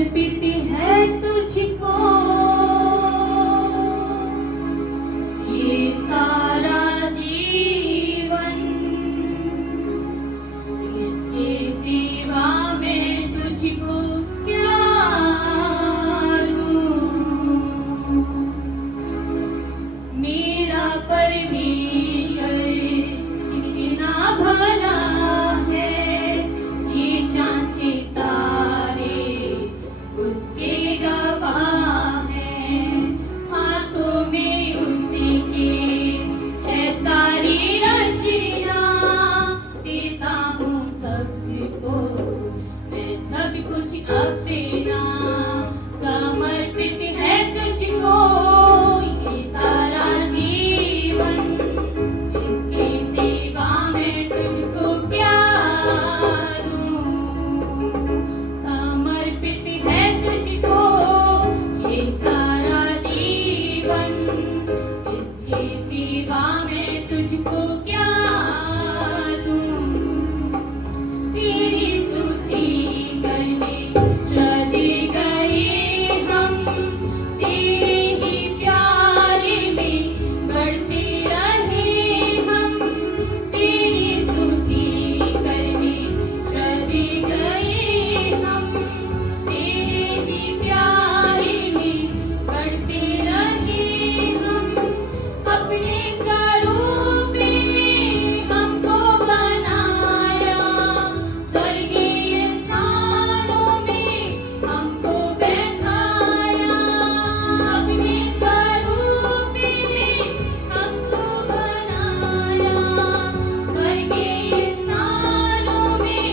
समर्पित है तुझको ये सारा जीवन, इसके सिवा मैं तुझको क्या दूं। मेरा परमेश्वर कितना भला है, ये चाँद सितारे उसके गवाह हैं। हाथों में उसी के है सारी रचना, देता हूँ सबको मैं सब कुछ अपना। समर्पित है तुझको ये सारा जीवन, इसकी सेवा में तुझको क्या दूं। समर्पित है तुझको ये सारा जीवन, इसकी सेवा में तुझको क्या दूं। तेरी स्तुति करने सजे गए हम, तेरे ही प्यार में बढ़ते रहे हम। तेरी स्तुति करने सजे गए हम, तेरे ही प्यार में बढ़ते रहे हम। अपने स्वरूप में हमको बनाया, स्वर्गीय स्थानों में हमको बैठाया। अपने स्वरूप में हमको बनाया, स्वर्गीय स्थानों में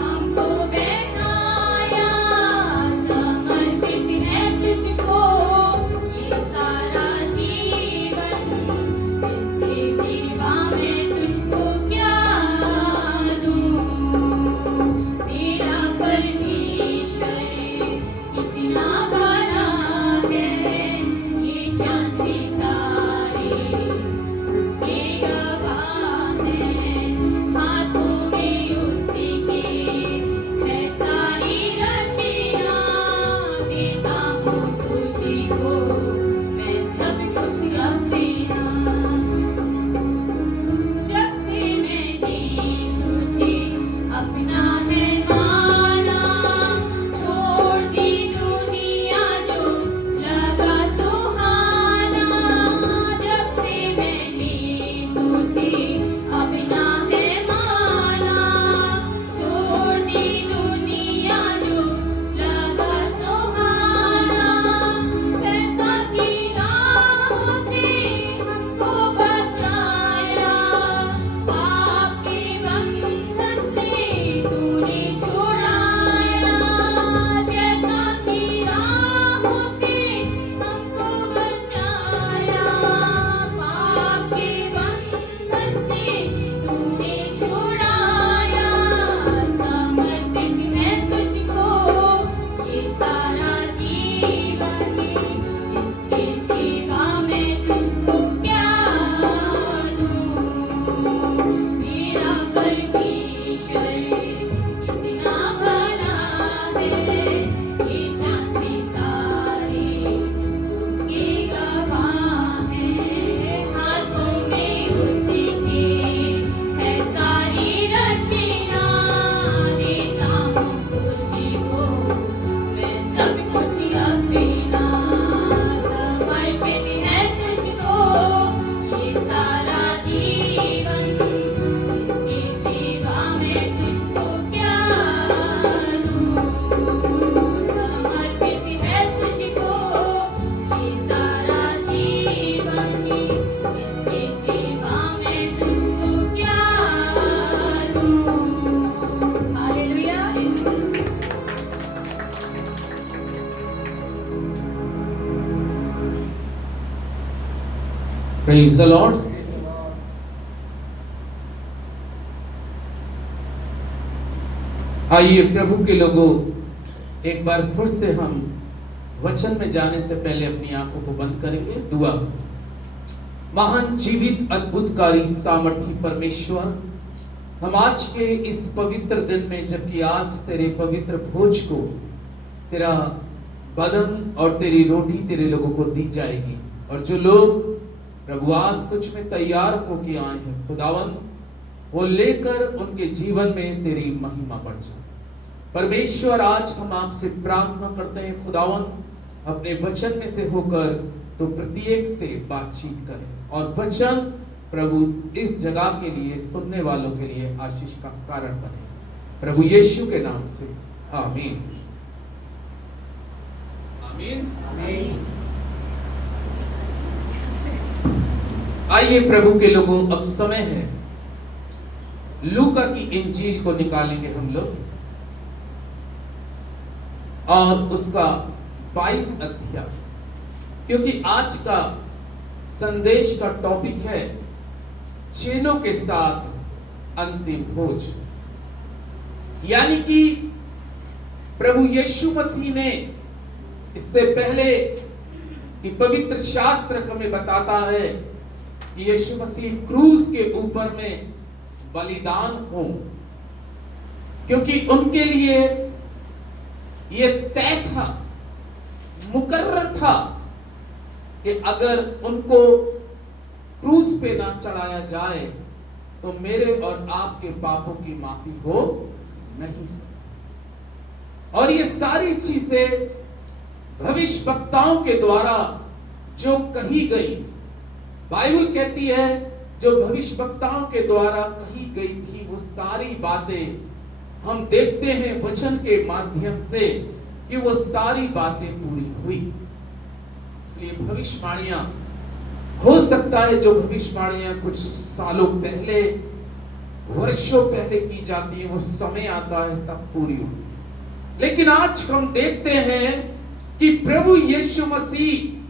हमको बैठाया। समर्पित है तुझको ये सारा जीवन, इसके सेवा में तुझको क्या दूं। मेरा परमेश्वर कितना भला है, ये चाँद सितारे उसके गवाह हैं। हाथों में उसी के है सारी रचना, देता हूँ तुझको मैं सब कुछ अपना। जब से मैंने तुझे अपना है माना, छोड़ दी दुनिया जो लगा सुहाना। जब से मैंने तुझे अपना है माना, छोड़ दी दुनिया जो लगा सुहाना। शैतान की राहों से हमको बचाया, पाप के बंधन से तूने छुड़ाया। शैतान की राहों से हमको बचाया, पाप के बंधन से तूने छुड़ाया। समर्पित है तुझको ये सारा जीवन, इसके सेवा में तुझको क्या दूं। मेरा परमेश्वर कितना भला है, ये चाँद सितारे उसके गवाह हैं। हाथों में उसी के है सारी रचना, देता हूँ तुझको मैं सब कुछ अपना। समर्पित है तुझको ये सारा जीवन, इसकी सेवा में तुझको क्या दूं। समर्पित है तुझको ये सारा जीवन, इसकी सेवा में तुझको क्या दूं। हालेलुया। Praise the Lord. आइए प्रभु के लोगों, एक बार फिर से हम वचन में जाने से पहले अपनी आंखों को बंद करेंगे। दुआ। महान जीवित अद्भुतकारी सामर्थी परमेश्वर, हम आज के इस पवित्र दिन में, जबकि आज तेरे पवित्र भोज को तेरा बदन और तेरी रोटी तेरे लोगों को दी जाएगी। और जो लोग प्रभु आज तुझ में तैयार होके आए हैं खुदावन, वो लेकर उनके जीवन में तेरी महिमा बढ़ जाए। परमेश्वर, आज हम आपसे प्रार्थना करते हैं खुदावन, अपने वचन में से होकर तो प्रत्येक से बातचीत करें और वचन प्रभु इस जगह के लिए, सुनने वालों के लिए आशीष का कारण बने। प्रभु यीशु के नाम से आमीन। आमीन। आइए प्रभु के लोगों, अब समय है लूका की इंजील को निकालेंगे हम लोग और उसका 22 अध्याय, क्योंकि आज का संदेश का टॉपिक है चेलों के साथ अंतिम भोज। यानी कि प्रभु यीशु मसीह ने, इससे पहले कि पवित्र शास्त्र हमें बताता है कि यीशु मसीह क्रूस के ऊपर में बलिदान हो, क्योंकि उनके लिए यह तय था, मुकर्रर था कि अगर उनको क्रूस पे ना चढ़ाया जाए तो मेरे और आपके पापों की माफी हो नहीं सकती। और ये सारी चीजें भविष्यवक्ताओं के द्वारा जो कही गई, बाइबल कहती है जो भविष्यवक्ताओं के द्वारा कही गई थी, वो सारी बातें हम देखते हैं वचन के माध्यम से कि वो सारी बातें पूरी हुई। इसलिए भविष्यवाणियां, हो सकता है जो भविष्यवाणियां कुछ सालों पहले, वर्षों पहले की जाती है, वो समय आता है तब पूरी होती है। लेकिन आज हम देखते हैं कि प्रभु यीशु मसीह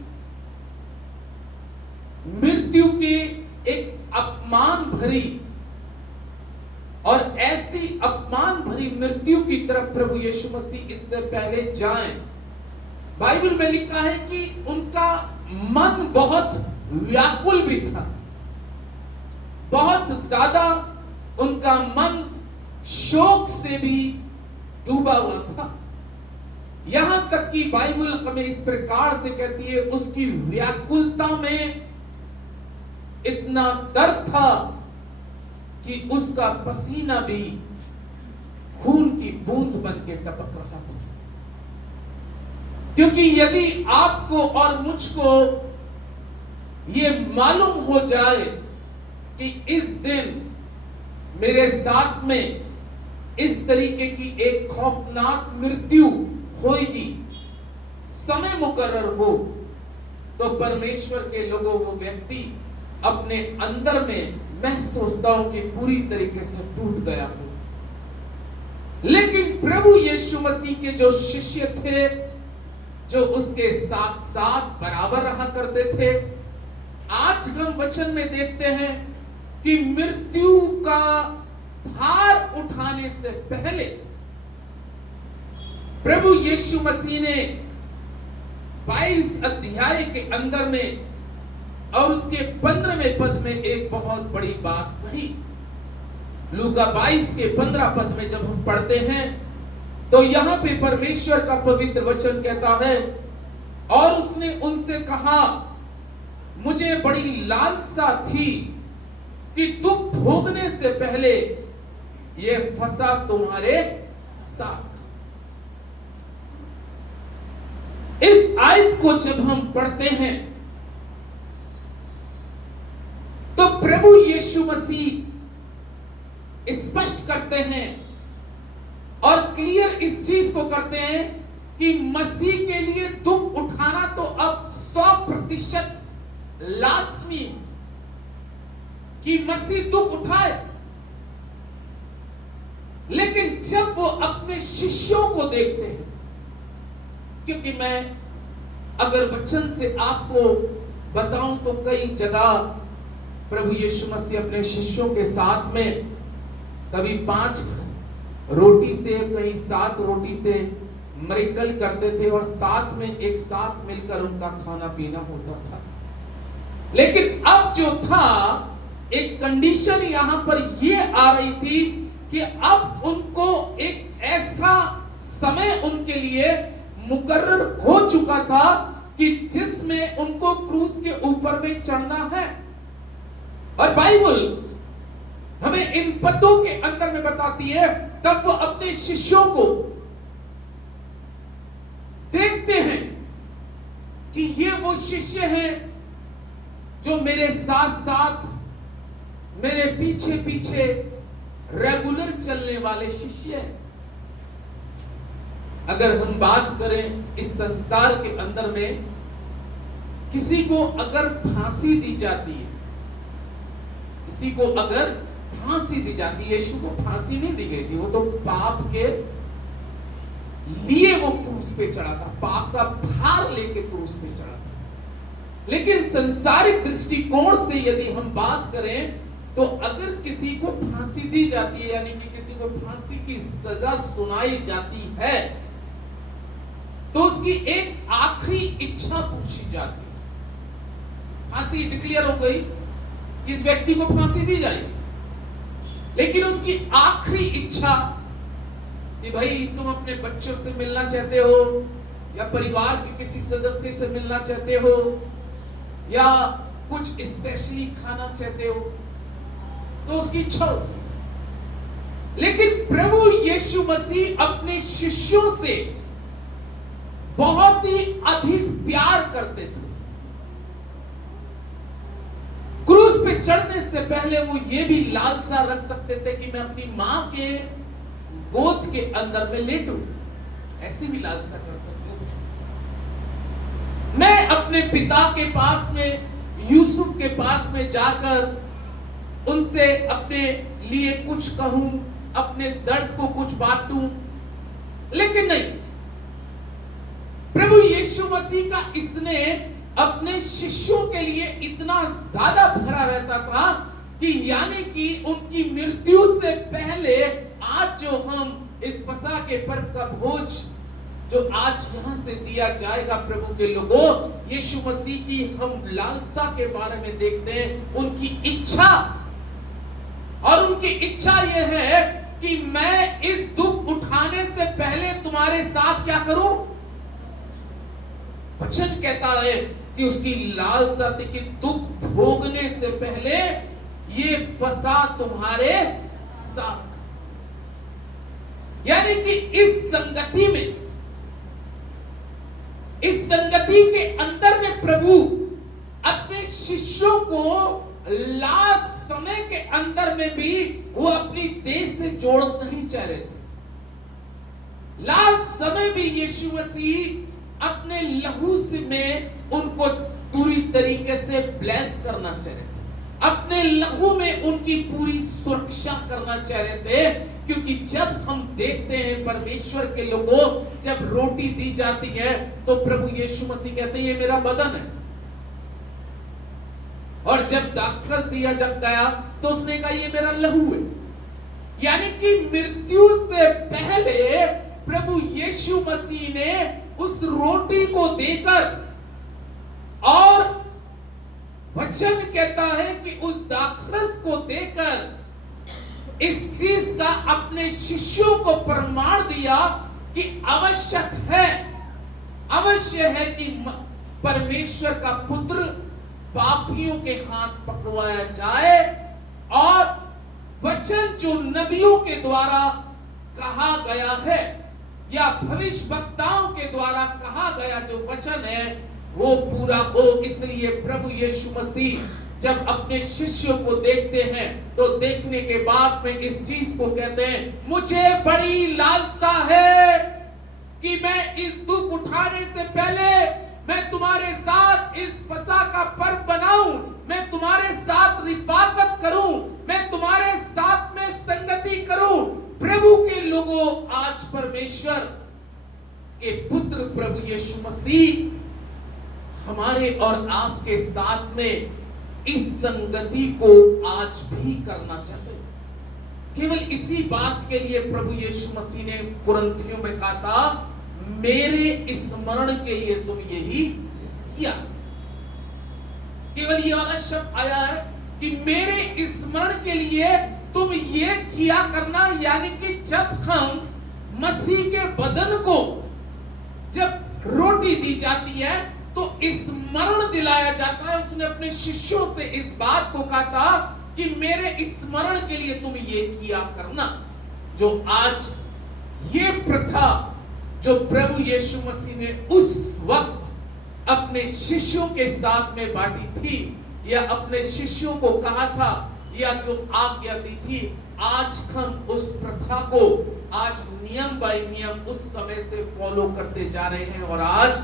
मृत्यु की एक अपमान भरी और ऐसी अपमान भरी मृत्यु की तरफ प्रभु यीशु मसीह इससे पहले जाएं। बाइबल में लिखा है कि उनका मन बहुत व्याकुल भी था, बहुत ज्यादा उनका मन शोक से भी डूबा हुआ था। यहां तक कि बाइबल हमें इस प्रकार से कहती है, उसकी व्याकुलता में इतना दर्द था कि उसका पसीना भी खून की बूंद बन के टपक रहा था। क्योंकि यदि आपको और मुझको ये मालूम हो जाए कि इस दिन मेरे साथ में इस तरीके की एक खौफनाक मृत्यु होगी, समय मुकर्रर हो, तो परमेश्वर के लोगों, वो व्यक्ति अपने अंदर में मैं सोचता हूं कि पूरी तरीके से टूट गया हो। लेकिन प्रभु यीशु मसीह के जो शिष्य थे, जो उसके साथ साथ बराबर रहा करते थे, आज हम वचन में देखते हैं कि मृत्यु का भार उठाने से पहले प्रभु यीशु मसीह ने 22 अध्याय के अंदर में और उसके 15वें पद में एक बहुत बड़ी बात कही। लूका 22 के 15 पद में जब हम पढ़ते हैं तो यहां पे परमेश्वर का पवित्र वचन कहता है, और उसने उनसे कहा, मुझे बड़ी लालसा थी कि दुख भोगने से पहले यह फसा तुम्हारे साथ। इस आयत को जब हम पढ़ते हैं तो प्रभु यीशु मसीह स्पष्ट करते हैं और क्लियर इस चीज को करते हैं कि मसीह के लिए दुख उठाना तो अब 100% लाजमी है कि मसीह दुख उठाए। लेकिन जब वो अपने शिष्यों को देखते हैं, क्योंकि मैं अगर वचन से आपको बताऊं तो कई जगह प्रभु यीशु मसीह अपने शिष्यों के साथ में कभी 5 रोटी से, कहीं 7 रोटी से मिरेकल करते थे और साथ में एक साथ मिलकर उनका खाना पीना होता था। लेकिन अब जो था, एक कंडीशन यहां पर यह आ रही थी कि अब उनको एक ऐसा समय उनके लिए मुकर्रर हो चुका था कि जिसमें उनको क्रूस के ऊपर में चढ़ना है। और बाइबल हमें इन पदों के अंदर में बताती है, तब वो अपने शिष्यों को देखते हैं कि ये वो शिष्य हैं जो मेरे साथ साथ मेरे पीछे पीछे रेगुलर चलने वाले शिष्य हैं। अगर हम बात करें इस संसार के अंदर में, किसी को अगर फांसी दी जाती है, किसी को अगर फांसी दी जाती है, यीशु को फांसी नहीं दी गई थी, वो तो पाप के लिए वो क्रूस पे चढ़ा था, पाप का भार लेके क्रूस पे चढ़ा था। लेकिन संसारिक दृष्टिकोण से यदि हम बात करें तो अगर किसी को फांसी दी जाती है, यानी कि किसी को फांसी की सजा सुनाई जाती है, तो उसकी एक आखिरी इच्छा पूछी जाती है। फांसी डिक्लेयर हो गई, इस व्यक्ति को फांसी दी जाएगी, लेकिन उसकी आखिरी इच्छा कि भाई तुम अपने बच्चों से मिलना चाहते हो, या परिवार के किसी सदस्य से मिलना चाहते हो, या कुछ स्पेशली खाना चाहते हो, तो उसकी इच्छा होती। लेकिन प्रभु यीशु मसीह अपने शिष्यों से बहुत ही अधिक प्यार करते थे। क्रूस पे चढ़ने से पहले वो ये भी लालसा रख सकते थे कि मैं अपनी मां के गोद के अंदर में लेटूं, ऐसी भी लालसा कर सकते थे। मैं अपने पिता के पास में, यूसुफ के पास में जाकर उनसे अपने लिए कुछ कहूं, अपने दर्द को कुछ बांटूं, लेकिन नहीं, प्रभु यीशु मसीह का स्नेह अपने शिष्यों के लिए इतना ज्यादा भरा रहता था कि यानी कि उनकी मृत्यु से पहले आज जो हम इस फसह के पर्व का भोज जो आज यहां से दिया जाएगा प्रभु के लोगों, यीशु मसीह की हम लालसा के बारे में देखते हैं, उनकी इच्छा। और उनकी इच्छा यह है कि मैं इस दुख उठाने से पहले तुम्हारे साथ क्या करूं। वचन कहता है कि उसकी लालसा थी कि दुख भोगने से पहले ये फसह तुम्हारे साथ, यानी कि इस संगति में, इस संगति के अंदर में प्रभु अपने शिष्यों को लास्ट समय के अंदर में भी वो अपनी देह से जोड़ना नहीं चाह रहे थे। लास्ट समय भी यीशु मसीह अपने लहू से में उनको पूरी तरीके से ब्लेस करना चाह रहे थे, अपने लहू में उनकी पूरी सुरक्षा करना चाह रहे थे। क्योंकि जब हम देखते हैं परमेश्वर के लोगों, जब रोटी दी जाती है तो प्रभु यीशु मसीह कहते हैं ये मेरा बदन है, और जब दाखरस दिया जब गया तो उसने कहा ये मेरा लहू है। यानी कि मृत्यु से पहले प्रभु यीशु मसीह ने उस रोटी को देकर, और वचन कहता है कि उस दाखरस को देकर इस चीज का अपने शिष्यों को प्रमाण दिया कि आवश्यक है, अवश्य है कि परमेश्वर का पुत्र पापियों के हाथ पकड़वाया जाए, और वचन जो नबियों के द्वारा कहा गया है या भविष्यवक्ताओं के द्वारा कहा गया जो वचन है वो पूरा हो। इसलिए प्रभु यीशु मसीह जब अपने शिष्यों को देखते हैं तो देखने के बाद में इस चीज को कहते हैं, मुझे बड़ी लालसा है कि मैं इस दुख उठाने से पहले मैं तुम्हारे साथ इस फसह का पर्व बनाऊं, मैं तुम्हारे साथ रिफाकत करूं, मैं तुम्हारे साथ में संगति करूं। प्रभु के लोगों, आज परमेश्वर के पुत्र प्रभु यीशु मसीह हमारे और आपके साथ में इस संगति को आज भी करना चाहते हैं। केवल इसी बात के लिए प्रभु यीशु मसीह ने कुरिन्थियों में कहा था, मेरे स्मरण के लिए तुम यही किया। केवल ये वाला शब्द आया है कि मेरे स्मरण के लिए तुम ये किया करना, यानी कि जब हम मसीह के बदन को जब रोटी दी जाती है तो स्मरण दिलाया जाता है। उसने अपने शिष्यों से इस बात को कहा था कि मेरे स्मरण के लिए तुम ये किया करना। जो आज ये प्रथा जो प्रभु यीशु मसीह ने उस वक्त अपने शिष्यों के साथ में बांटी थी, या अपने शिष्यों को कहा था, या जो आज्ञा दी थी, आज हम उस प्रथा को आज नियम बाय नियम उस समय से फॉलो करते जा रहे हैं। और आज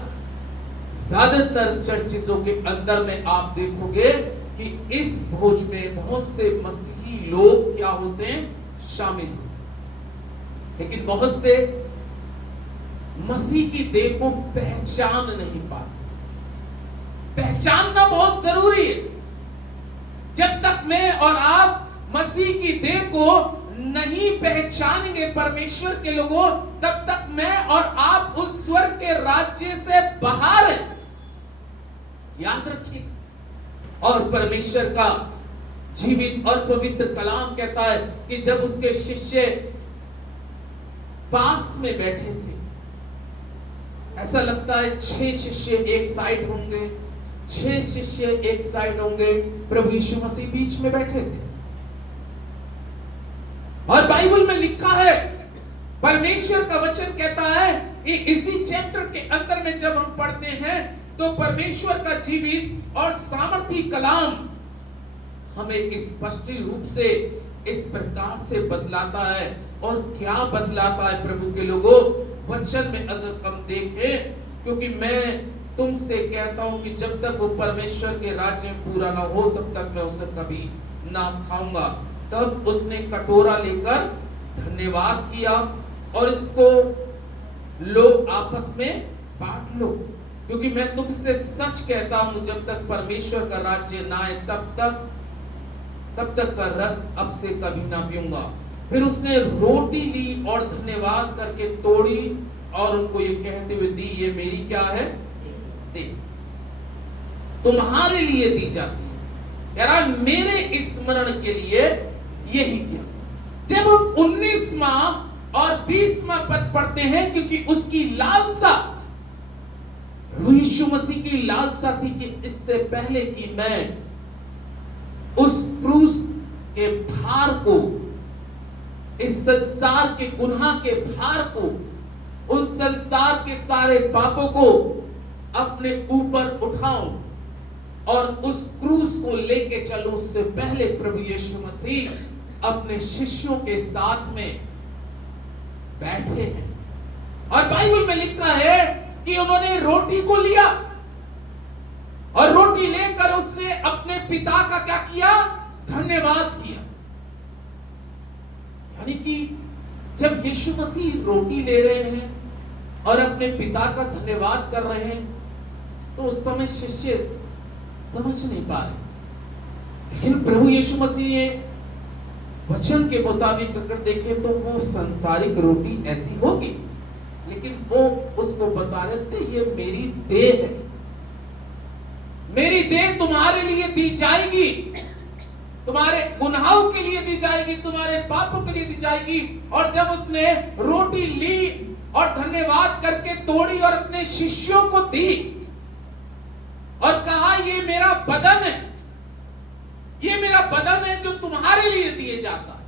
ज्यादातर चर्चिजों के अंदर में आप देखोगे कि इस भोज में बहुत से मसीही लोग क्या होते हैं, शामिल, लेकिन बहुत से मसीह की देह को पहचान नहीं पाते। पहचानना बहुत जरूरी है। जब तक मैं और आप मसीह की देह को नहीं पहचानेंगे परमेश्वर के लोगों, तब तक मैं और आप उस स्वर्ग के राज्य से बाहर हैं। याद रखिए। और परमेश्वर का जीवित और पवित्र कलाम कहता है कि जब उसके शिष्य पास में बैठे थे, ऐसा लगता है 6 शिष्य एक साइड होंगे, 6 शिष्य एक साइड होंगे, प्रभु यीशु मसीह बीच में बैठे थे। और बाइबल में लिखा है, परमेश्वर का वचन कहता है कि इसी चैप्टर के अंदर में जब हम पढ़ते हैं तो परमेश्वर का जीवित और सामर्थी कलाम हमें स्पष्ट रूप से इस प्रकार से बतलाता है। और क्या बतलाता है प्रभु के लोगों, वचन में अगर हम देखें, क्योंकि मैं तुमसे कहता हूं कि जब तक वो परमेश्वर के राज्य में पूरा ना हो तब तक मैं उसे कभी ना खाऊंगा। तब उसने कटोरा लेकर धन्यवाद किया और इसको लो, आपस में बांट लो, क्योंकि मैं तुमसे सच कहता हूं जब तक परमेश्वर का राज्य ना आए तब तक का रस अब से कभी ना पीऊंगा। फिर उसने रोटी ली और धन्यवाद करके तोड़ी और उनको ये कहते हुए दी, ये मेरी क्या है, दे, तुम्हारे लिए दी जाती है। कह रहा मेरे स्मरण के लिए यही किया। जब हम 19वां और 20वां पद पढ़ते हैं, क्योंकि उसकी लालसा, प्रभु यीशु मसीह की लालसा थी कि इससे पहले कि मैं उस क्रूस के भार को, इस संसार के गुनाह के भार को, उन संसार के सारे पापों को अपने ऊपर उठाऊं और उस क्रूस को लेके चलूं, उससे पहले प्रभु यीशु मसीह अपने शिष्यों के साथ में बैठे हैं। और बाइबल में लिखा है कि उन्होंने रोटी को लिया और रोटी लेकर उसने अपने पिता का क्या किया, धन्यवाद किया। यानी कि जब यीशु मसीह रोटी ले रहे हैं और अपने पिता का धन्यवाद कर रहे हैं, तो उस समय शिष्य समझ नहीं पा रहे। लेकिन प्रभु यीशु मसीह ने वचन के मुताबिक अगर देखें तो वो संसारिक रोटी ऐसी होगी, लेकिन वो उसको बता रहे थे ये मेरी देह है, मेरी देह तुम्हारे लिए दी जाएगी, तुम्हारे गुनाहों के लिए दी जाएगी, तुम्हारे पापों के लिए दी जाएगी। और जब उसने रोटी ली और धन्यवाद करके तोड़ी और अपने शिष्यों को दी और कहा ये मेरा बदन है, ये मेरा बदन है जो तुम्हारे लिए दिए जाता है,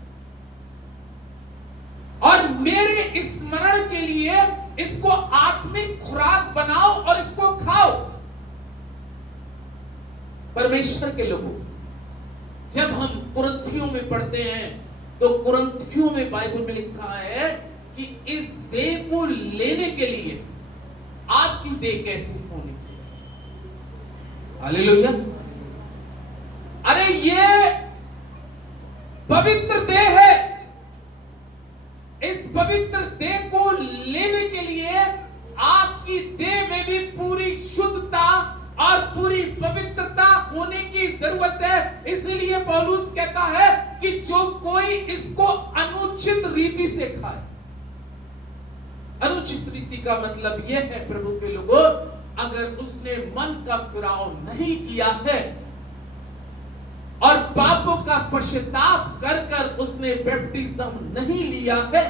और मेरे स्मरण के लिए इसको आत्मिक खुराक बनाओ और इसको खाओ। परमेश्वर के लोगों, जब हम कुरिन्थियों में पढ़ते हैं तो कुरिन्थियों में बाइबल में लिखा है कि इस देह को लेने के लिए आपकी देह कैसी होनी चाहिए। हालेलुया। अरे ये पवित्र देह है, इस पवित्र देह को लेने के लिए आपकी देह में भी पूरी शुद्धता और पूरी पवित्रता होने की जरूरत है। इसलिए पौलुस कहता है कि जो कोई इसको अनुचित रीति से खाए। अनुचित रीति का मतलब यह है प्रभु के लोगों, अगर उसने मन का फिराव नहीं किया है और पापों का पश्चाताप कर कर उसने बैप्टिज्म नहीं लिया है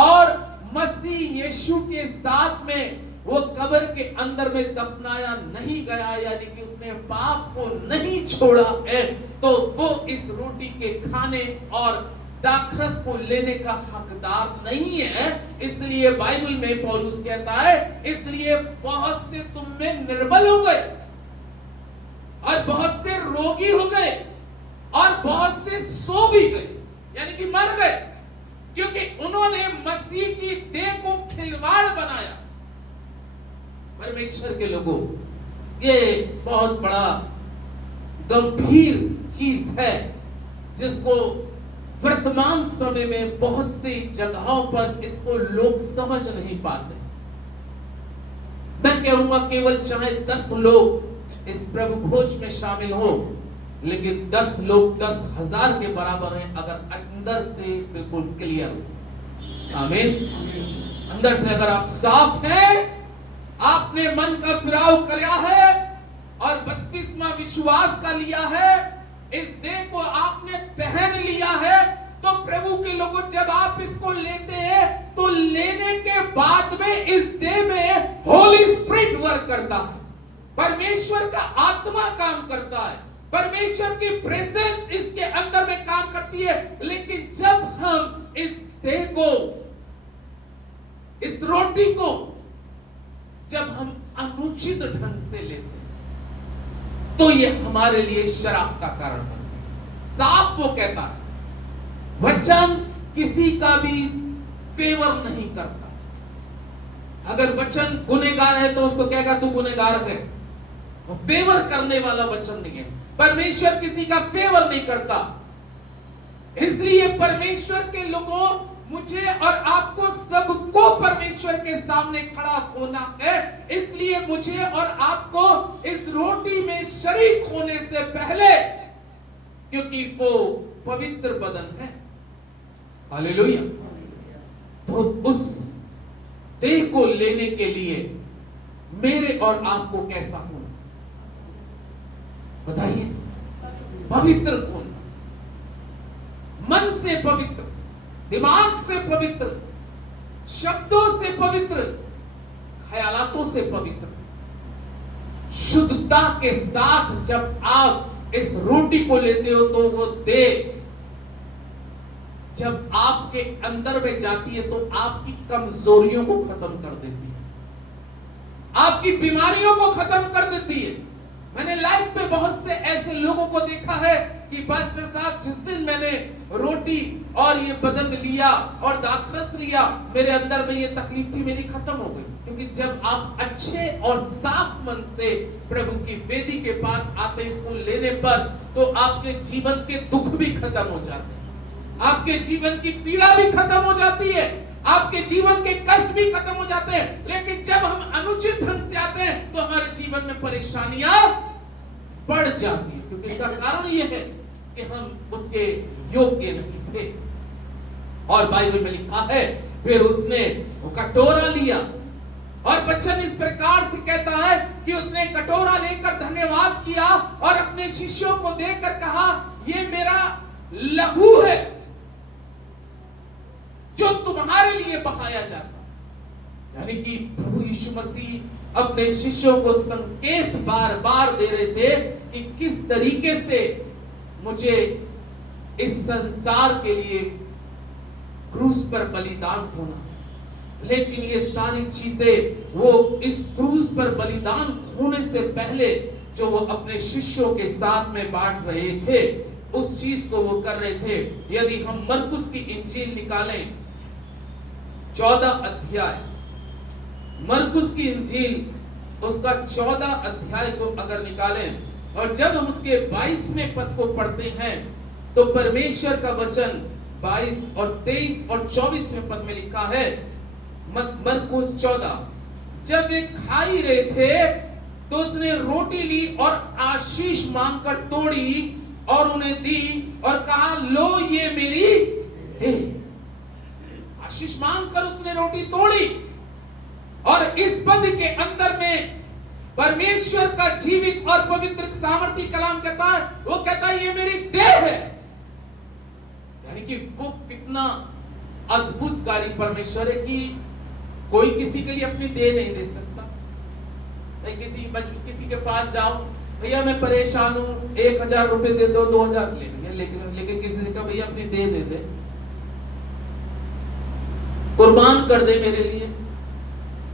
और मसीह यीशु के साथ में वो कब्र के अंदर में दफनाया नहीं गया, यानी कि उसने पाप को नहीं छोड़ा है, तो वो इस रोटी के खाने और दाखरस को लेने का हकदार नहीं है। इसलिए बाइबल में पौलुस कहता है, इसलिए बहुत से तुम में निर्बल हो गए और बहुत से रोगी हो गए और बहुत से सो भी गए, यानी कि मर गए, क्योंकि उन्होंने मसीह की देह को खिलवाड़ बनाया। परमेश्वर के लोगों, ये बहुत बड़ा गंभीर चीज है जिसको वर्तमान समय में बहुत सी जगहों पर इसको लोग समझ नहीं पाते। मैं कहूंगा केवल चाहे 10 लोग इस प्रभु भोज में शामिल हो, लेकिन 10 लोग 10,000 के बराबर हैं अगर अंदर से बिल्कुल क्लियर हो। आमीन। अंदर से अगर आप साफ हैं, आपने मन का फिराव किया है और बपतिस्मा विश्वास का लिया है, इस देह को आपने पहन लिया है, तो प्रभु के लोगों जब आप इसको लेते हैं तो लेने के बाद में इस देह में होली स्पिरिट वर्क करता है, परमेश्वर का आत्मा काम करता है, परमेश्वर की प्रेजेंस इसके अंदर में काम करती है। लेकिन जब हम इस देह को, इस रोटी को जब हम अनुचित ढंग से लेते हैं तो ये हमारे लिए शराब का कारण बनता है। साफ वो कहता है, वचन किसी का भी फेवर नहीं करता। अगर वचन गुनहगार है तो उसको कहेगा तू गुनहगार है, वो फेवर करने वाला वचन नहीं है। परमेश्वर किसी का फेवर नहीं करता। इसलिए परमेश्वर के लोगों, मुझे और आपको सबको परमेश्वर के सामने खड़ा होना है। इसलिए मुझे और आपको इस रोटी में शरीक होने से पहले, क्योंकि वो पवित्र बदन है, हालेलुया, तो उस देह को लेने के लिए मेरे और आपको कैसा होना, बताइए? पवित्र होना, मन से पवित्र, दिमाग से पवित्र, शब्दों से पवित्र, ख्यालातों से पवित्र, शुद्धता के साथ जब आप इस रोटी को लेते हो तो वो देह जब आपके अंदर में जाती है तो आपकी कमजोरियों को खत्म कर देती है, आपकी बीमारियों को खत्म कर देती है। मैंने लाइफ में बहुत से ऐसे लोगों को देखा है कि पास्टर साहब, जिस दिन मैंने रोटी और ये बदन लिया और दाखरस लिया, मेरे अंदर में ये तकलीफ थी, मेरी खत्म हो गई। क्योंकि जब आप अच्छे और साफ मन से प्रभु की वेदी के पास आते हैं इसको लेने पर, तो आपके जीवन के दुख भी खत्म हो जाते हैं, आपके जीवन की पीड़ा भी खत्म हो जाती है, आपके जीवन के कष्ट भी खत्म हो जाते हैं। लेकिन जब हम अनुचित ढंग से आते हैं तो हमारे जीवन में परेशानियां बढ़ जाती है, क्योंकि इसका कारण यह है कि हम उसके योग्य नहीं थे। और बाइबल में लिखा है, फिर उसने वो कटोरा लिया और वचन इस प्रकार से कहता है कि उसने कटोरा लेकर धन्यवाद किया और अपने शिष्यों को देकर कहा, ये मेरा लहू है जो तुम्हारे लिए बहाया जाता है। यानी कि प्रभु यीशु मसीह अपने शिष्यों को संकेत बार बार दे रहे थे कि किस तरीके से मुझे इस संसार के लिए क्रूस पर बलिदान होना। लेकिन ये सारी चीजें वो इस क्रूस पर बलिदान होने से पहले जो वो अपने शिष्यों के साथ में बांट रहे थे, उस चीज को वो कर रहे थे। यदि हम मरकुस की इंजील निकालें 14 अध्याय, मरकुस की इंजील उसका 14 अध्याय को अगर निकालें और जब हम उसके 22वें पद को पढ़ते हैं तो परमेश्वर का वचन 22 और 23 और 24वें पद में लिखा है। मरकुस 14, जब वे खा ही रहे थे तो उसने रोटी ली और आशीष मांगकर तोड़ी और उन्हें दी और कहा, लो ये मेरी देह। आशीष मांगकर उसने रोटी तोड़ी और इस पद के अंदर में परमेश्वर का जीवित और पवित्र सामर्थी कलाम कहता है, वो कहता है ये मेरी देह है। यानी कि वो कितना अद्भुतकारी परमेश्वर है कि कोई किसी के लिए अपनी देह नहीं दे सकता। भाई किसी के पास जाओ, भैया मैं परेशान हूं, 1000 रुपए दे दो, 2000 ले लिया, लेकिन किसी से कहा भैया अपनी देह दे दे, कुर्बान कर दे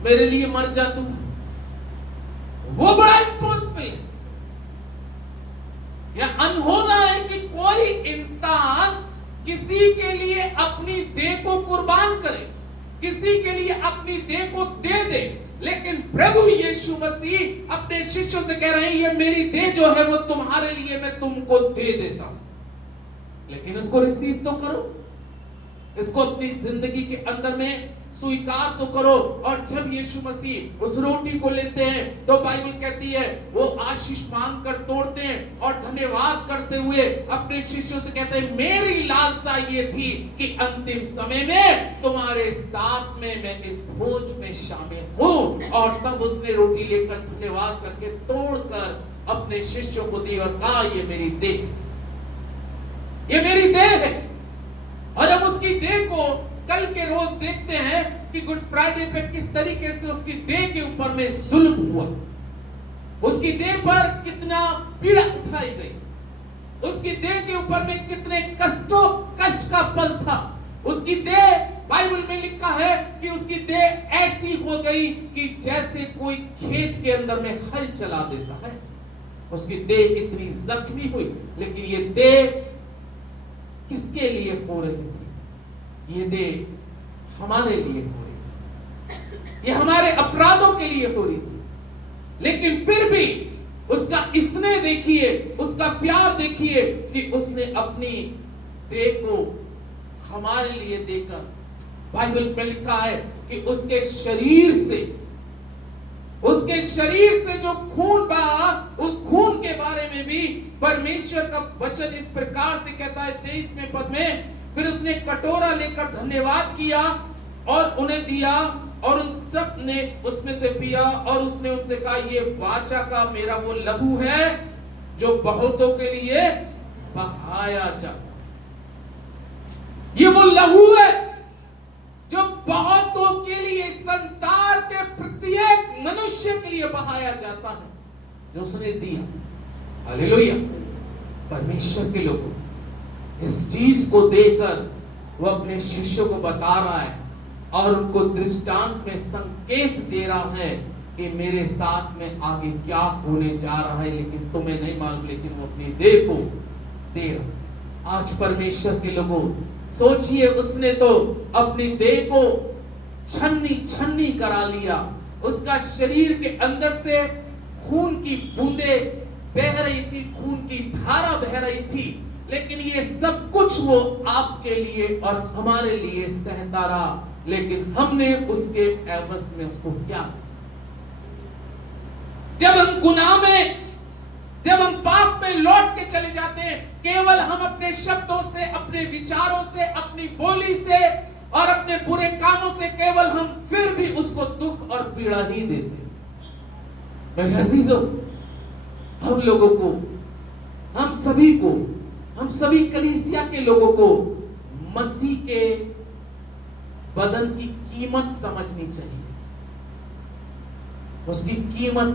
मेरे लिए मर जा तू, वो बड़ा इम्पॉसिबल है। यह अनहोना है कि कोई इंसान किसी के लिए अपनी देह को कुर्बान करे, किसी के लिए अपनी देह को दे दे। लेकिन प्रभु यीशु मसीह अपने शिष्यों से कह रहे हैं, ये मेरी देह जो है वो तुम्हारे लिए मैं तुमको दे देता हूं, लेकिन इसको रिसीव तो करो, इसको अपनी जिंदगी के अंदर में स्वीकार तो करो। और जब यीशु मसीह उस रोटी को लेते हैं तो बाइबल कहती है वो आशीष मांग कर तोड़ते हैं और धन्यवाद करते हुए अपने शिष्यों से कहते हैं, मेरी लालसा ये थी कि अंतिम समय में तुम्हारे साथ में मैं इस भोज में शामिल हूं। और तब उसने रोटी लेकर धन्यवाद करके तोड़कर अपने शिष्यों को दी और कहा, ये मेरी देह, ये मेरी देह है। और हम उसकी देह को कल के रोज देखते हैं कि गुड फ्राइडे पे किस तरीके से उसकी देह के ऊपर में जुल्म हुआ, उसकी देह पर कितना पीड़ा उठाई गई, उसकी देह के ऊपर में कितने कष्ट का पल था। उसकी देह, बाइबल में लिखा है कि उसकी देह ऐसी हो गई कि जैसे कोई खेत के अंदर में हल चला देता है। उसकी देह इतनी जख्मी हुई, लेकिन ये देह किसके लिए हो रही थी? ये देह हमारे लिए हो रही थी, ये हमारे अपराधों के लिए हो रही थी। लेकिन फिर भी उसका स्नेह देखिए, उसका प्यार देखिए कि उसने अपनी देह को हमारे लिए देकर, बाइबल में लिखा है कि उसके शरीर से जो खून बहा, उस खून के बारे में भी परमेश्वर का वचन इस प्रकार से कहता है 23वें पद में, फिर उसने कटोरा लेकर धन्यवाद किया और उन्हें दिया और उन सब ने उसमें से पिया और उसने उनसे कहा, ये वाचा का मेरा वो लहू है जो बहुतों के लिए बहाया जाता। ये वो लहू है जो बहुतों के लिए, संसार के प्रत्येक मनुष्य के लिए बहाया जाता है, जो उसने दिया। हालेलुया। परमेश्वर के लोगों, इस चीज को देकर वो अपने शिष्यों को बता रहा है और उनको दृष्टांत में संकेत दे रहा है कि मेरे साथ में आगे क्या होने जा रहा है, लेकिन तुम्हें नहीं मालूम, लेकिन वो अपनी देह को दे रहा। आज परमेश्वर के लोगों, सोचिए, उसने तो अपनी देह को छन्नी करा लिया, उसका शरीर के अंदर से खून की बूंदें बह रही थी, खून की धारा बह रही थी, लेकिन ये सब कुछ वो आपके लिए और हमारे लिए सहता रहा। लेकिन हमने उसके एवज में उसको क्या, जब हम गुनाह में, जब हम पाप में लौट के चले जाते हैं, केवल हम अपने शब्दों से, अपने विचारों से, अपनी बोली से और अपने बुरे कामों से केवल हम फिर भी उसको दुख और पीड़ा ही देते हैं। मेरे अजीजों, हम लोगों को, हम सभी कलीसिया के लोगों को मसीह के बदन की कीमत समझनी चाहिए। उसकी कीमत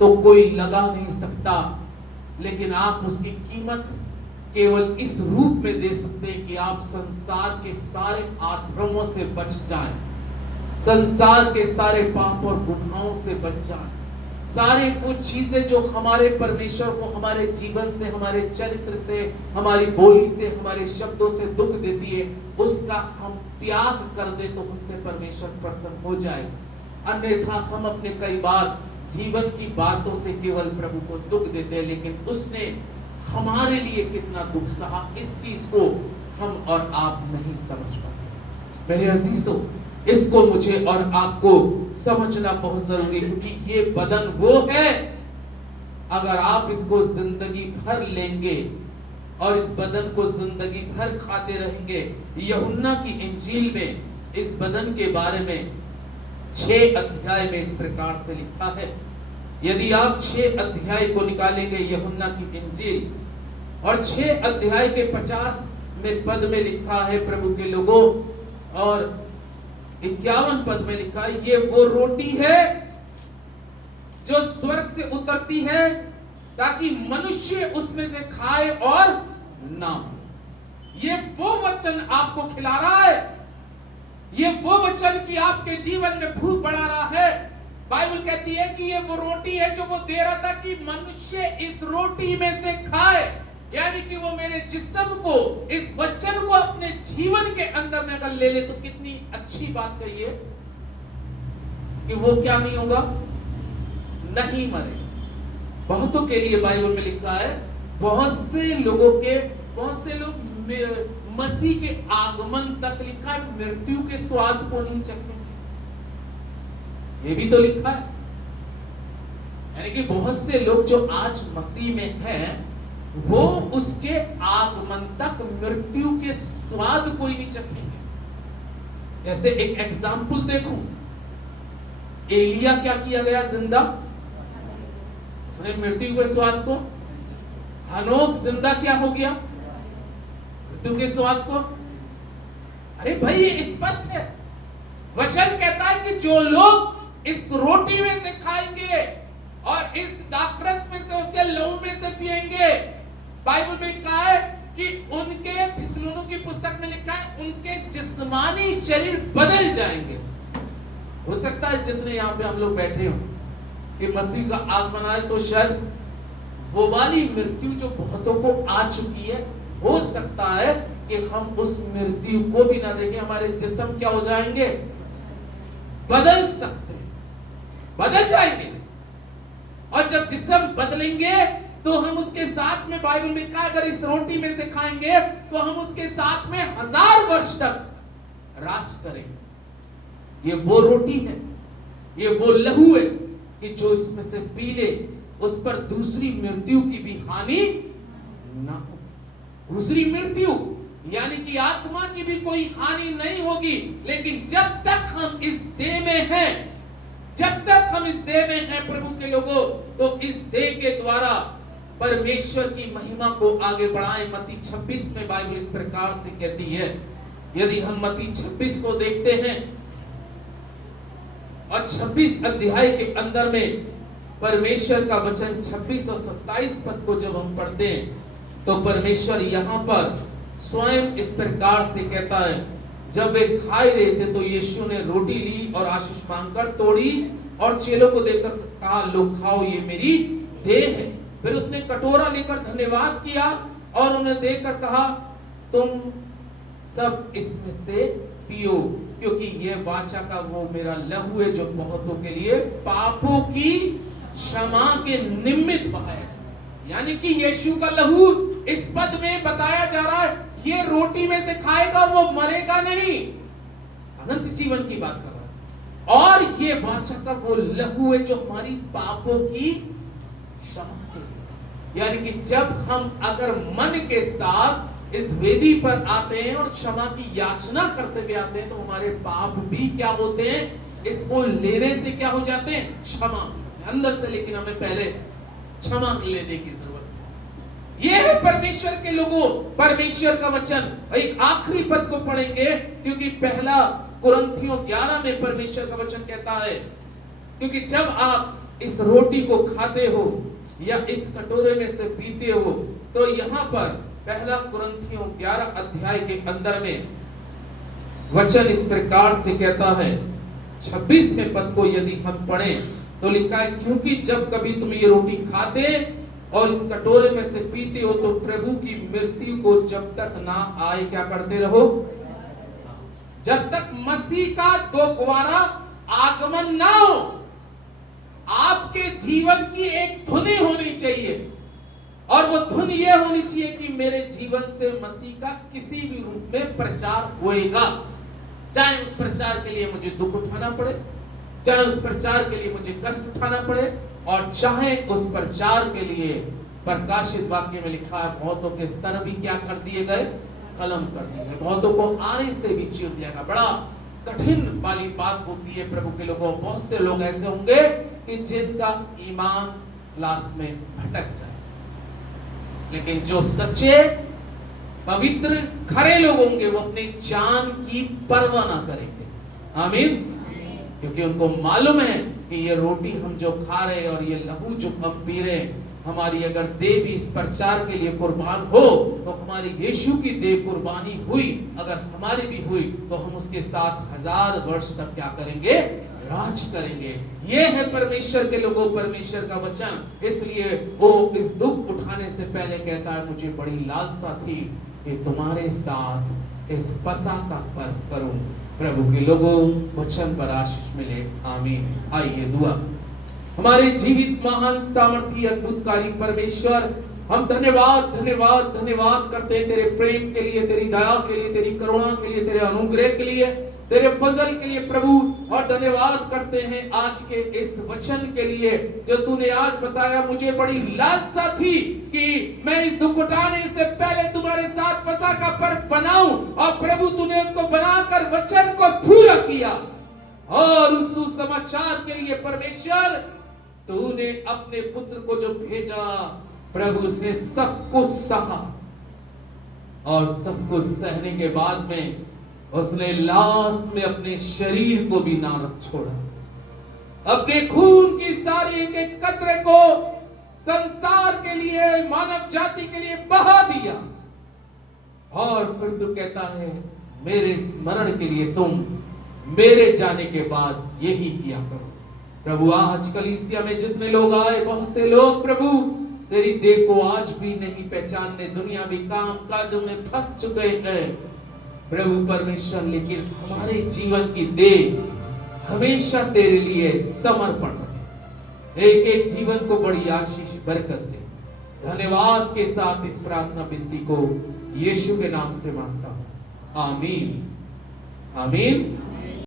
तो कोई लगा नहीं सकता, लेकिन आप उसकी कीमत केवल इस रूप में दे सकते हैं कि आप संसार के सारे आश्रमों से बच जाएं, संसार के सारे पाप और गुनाहों से बच जाएं, सारे वो चीजें जो हमारे परमेश्वर को हमारे जीवन से, हमारे चरित्र से, हमारी बोली से, हमारे शब्दों से दुख देती है, उसका हम त्याग कर दे तो हमसे परमेश्वर प्रसन्न हो जाएगा। अन्यथा हम अपने कई बार जीवन की बातों से केवल प्रभु को दुख देते हैं, लेकिन उसने हमारे लिए कितना दुख सहा, इस चीज को हम और आप नहीं समझ पाते। मेरे अजीजों, इसको मुझे और आपको समझना बहुत जरूरी है, क्योंकि ये बदन वो है, अगर आप इसको जिंदगी भर लेंगे और इस बदन को जिंदगी भर खाते रहेंगे। यूहन्ना की इंजील में इस बदन के बारे में 6 अध्याय में इस प्रकार से लिखा है। यदि आप 6 अध्याय को निकालेंगे यूहन्ना की इंजील, और 6 अध्याय के 50 में पद में लिखा है, प्रभु के लोगों, और 51 पद में लिखा है, ये वो रोटी है जो स्वर्ग से उतरती है ताकि मनुष्य उसमें से खाए और ना। ये वो वचन आपको खिला रहा है, ये वो वचन कि आपके जीवन में भूख बढ़ा रहा है। बाइबल कहती है कि ये वो रोटी है जो वो दे रहा था कि मनुष्य इस रोटी में से खाए, यानी कि वो मेरे जिस्म को, इस वचन को अपने जीवन के अंदर में अगर ले ले तो कितनी अच्छी बात कही है कि वो क्या नहीं होगा, नहीं मरेगा। बहुतों के लिए बाइबल में लिखा है, बहुत से लोग मसीह के आगमन तक लिखा है मृत्यु के स्वाद को नहीं चखेंगे, ये भी तो लिखा है। यानी कि बहुत से लोग जो आज मसीह में हैं वो उसके आगमन तक मृत्यु के स्वाद को ही नहीं चखेंगे। जैसे एक एग्जाम्पल देखो, एलिया क्या किया गया, जिंदा, उसने मृत्यु के स्वाद को। हनोक जिंदा क्या हो गया, मृत्यु के स्वाद को। अरे भाई ये स्पष्ट है, वचन कहता है कि जो लोग इस रोटी में से खाएंगे और इस दाखरस में से, उसके लहू में से पिएंगे, बाइबल में कहा है कि उनके, थिस्सलुनीकियों की पुस्तक में लिखा है, उनके जिस्मानी शरीर बदल जाएंगे। हो सकता है जितने यहाँ पे हम लोग बैठे हो कि मसीह का आगमन आए तो शायद वो वाली मृत्यु जो बहुतों को आ चुकी है, हो सकता है कि हम उस मृत्यु को भी ना देखें, हमारे जिस्म क्या हो जाएंगे, बदल सकते हैं, बदल जाएंगे। और जब जिस्म बदलेंगे तो हम उसके साथ में, बाइबल में कहा, अगर इस रोटी में से खाएंगे तो हम उसके साथ में 1000 वर्ष तक राज करेंगे। ये वो रोटी है, ये वो लहू है कि जो इसमें से पी ले उस पर दूसरी मृत्यु की भी हानि ना हो। दूसरी मृत्यु यानी कि आत्मा की भी कोई हानि नहीं होगी। लेकिन जब तक हम इस देह में हैं, जब तक हम इस देह में हैं प्रभु के लोगों, तो इस देह के द्वारा परमेश्वर की महिमा को आगे बढ़ाएं। मत्ती 26 में बाइबल इस प्रकार से कहती है, यदि हम मत्ती 26 को देखते हैं और 26 अध्याय के अंदर में परमेश्वर का वचन 26 और 27 पद को जब हम पढ़ते हैं तो परमेश्वर यहाँ पर स्वयं इस प्रकार से कहता है, जब वे खा रहे थे तो यीशु ने रोटी ली और आशीष मांगकर तोड़ी और चेलों को देकर कहा, लो खाओ, ये मेरी देह है। फिर उसने कटोरा लेकर धन्यवाद किया और उन्हें देकर कहा, तुम सब इसमें से पियो, क्योंकि ये वाचा का वो मेरा लहू है जो बहुतों के लिए पापों की क्षमा के निमित्त बहाया जाए। यानी कि यीशु का लहू इस पद में बताया जा रहा है, ये रोटी में से खाएगा वो मरेगा नहीं, अनंत जीवन की बात कर रहा है। और ये वाचा का वो लहू है जो हमारी पापों की क्षमा के लिए। यानी कि जब हम अगर मन के साथ इस वेदी पर आते हैं और क्षमा की याचना करते हुए आते हैं तो हमारे पाप भी क्या होते हैं, इसको लेने से क्या हो जाते हैं, क्षमा अंदर से। लेकिन हमें पहले क्षमा लेने की जरूरत है। यह है परमेश्वर के लोगों, परमेश्वर का वचन। एक आखिरी पद को पढ़ेंगे क्योंकि पहला कुरिन्थियों 11 में परमेश्वर का वचन कहता है, क्योंकि जब आप इस रोटी को खाते हो या इस कटोरे में से पीते हो तो यहाँ पर पहला कुरिन्थियों 11 अध्याय के अंदर में वचन इस प्रकार से कहता है, 26वें पद को यदि हम पढ़ें तो लिखा है, क्योंकि जब कभी तुम ये रोटी खाते और इस कटोरे में से पीते हो तो प्रभु की मृत्यु को जब तक ना आए क्या करते रहो, जब तक मसीह का दोबारा आगमन ना हो। आपके जीवन की एक धुनी होनी चाहिए और वो धुन ये होनी चाहिए कि मेरे जीवन से मसीह का किसी भी रूप में प्रचार होएगा, चाहे उस प्रचार के लिए मुझे दुख उठाना पड़े, चाहे उस प्रचार के लिए मुझे कष्ट उठाना पड़े, और चाहे उस प्रचार के लिए प्रकाशित वाक्य में लिखा है बहुतों के सर भी क्या कर दिए गए, कलम कर दिए गए, बहुतों को आने से भी चीर दिया गया। बड़ा कठिन वाली बात होती है प्रभु के लोगों। बहुत से लोग ऐसे होंगे कि जिनका ईमान लास्ट में भटक जाए, लेकिन जो सच्चे पवित्र खरे लोग होंगे वो अपनी जान की परवाह ना करेंगे, आमीन। क्योंकि उनको मालूम है कि ये रोटी हम जो खा रहे हैं और ये लहू जो हम पी रहे हैं, हमारी अगर देह भी इस प्रचार के लिए कुर्बान हो तो हमारी यीशु की देह कुर्बानी हुई, अगर हमारी भी हुई तो हम उसके साथ 1000 वर्ष तक क्या करेंगे? राज करेंगे। ये है परमेश्वर के लोगों, परमेश्वर का वचन। इसलिए वो इस दुख उठाने से पहले कहता है, मुझे बड़ी लालसा थी कि तुम्हारे साथ इस फसह का पर्व करूं। प्रभु के लोगों, वचन पर आशीष मिले। आमीन। आइए दुआ। हमारे जीवित महान सामर्थी अद्भुतकारी परमेश्वर, हम धन्यवाद धन्यवाद धन्यवाद करते हैं तेरे प्रेम के लिए, तेरी दया के लिए, तेरी करुणा के लिए, तेरे अनुग्रह के लिए, तेरे फजल के लिए प्रभु। और धन्यवाद करते हैं आज के इस वचन के लिए जो तूने आज बताया। मुझे बड़ी लालसा थी कि मैं इस दुख उठाने से पहले तुम्हारे साथ फसह का पर्व बनाऊं, और प्रभु तूने उसको बनाकर वचन को पूरा किया। और उस सुसमाचार के लिए परमेश्वर तूने अपने पुत्र को जो भेजा, प्रभु उसने सब कुछ सहा, और सब कुछ सहने के बाद में उसने लास्ट में अपने शरीर को भी ना छोड़ा। अपने खून की सारी एक एक कतरे को संसार के लिए, मानव जाति के लिए बहा दिया। और फिर तू कहता है, मेरे स्मरण के लिए तुम मेरे जाने के बाद यही किया करो। प्रभु आज कलीसिया में जितने लोग आए, बहुत से लोग प्रभु तेरी देह को आज भी नहीं पहचानने, दुनियावी काम काजों में फंस चुके हैं प्रभु परमेश्वर। लेकिन हमारे जीवन की देह हमेशा तेरे लिए समर्पण है। एक एक जीवन को बड़ी आशीष बरकत दे। धन्यवाद के साथ इस प्रार्थना विनती को यीशु के नाम से मांगता हूं। आमीन आमीन।